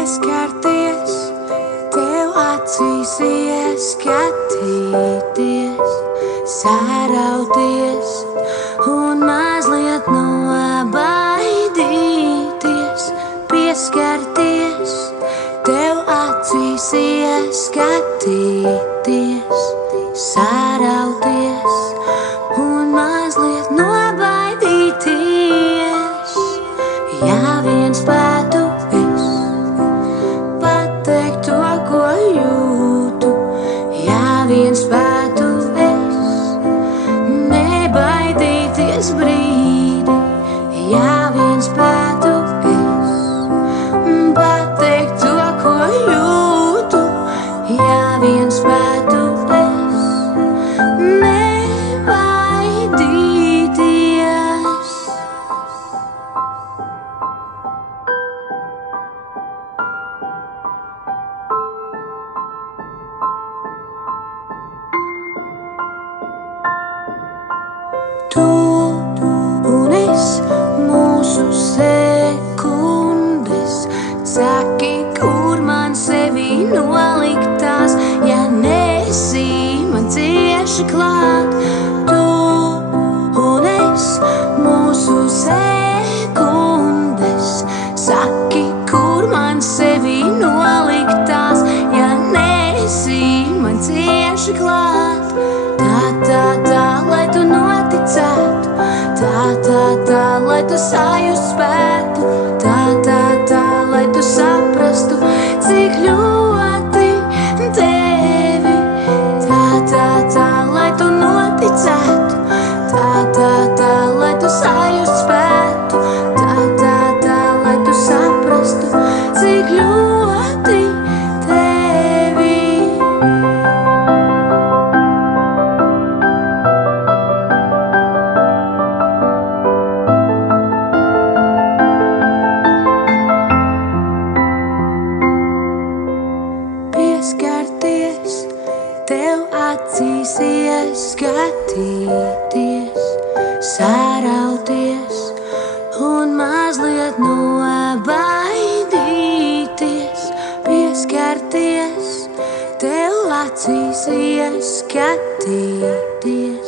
pieskarties, tev acīs ieskatīties, sārauties un mazliet nobaidīties. Pieskarties, tev acīs ieskatīties, sārauties un mazliet nobaidīties. Ja vien spētu es pateikt to, ko jūtu, ja vien spētu es nebaidīties brīdi, ja vien spētu es pateikt to, ko jūtu, ja vien spētu es nebaidīties. Tu un es, mūsu sekundes, saki, kur man sevi noliktās, ja nesi man cieši klāt. Tu un es, mūsu sekundes, saki, kur man sevi noliktās, ja nesi man cieši klāt. Tā, lai tu noticētu, tā, lai tu sajust spētu, tā, lai tu saprastu, cik ļoti tevi, tā, lai tu noticētu, tā, lai tu sajust spētu, tā, lai tu saprastu, cik ļoti tevi. Pieskarties, tev acīs ieskatīties, sārauties un mazliet nobaidīties. Pieskarties, tev acīs ieskatīties.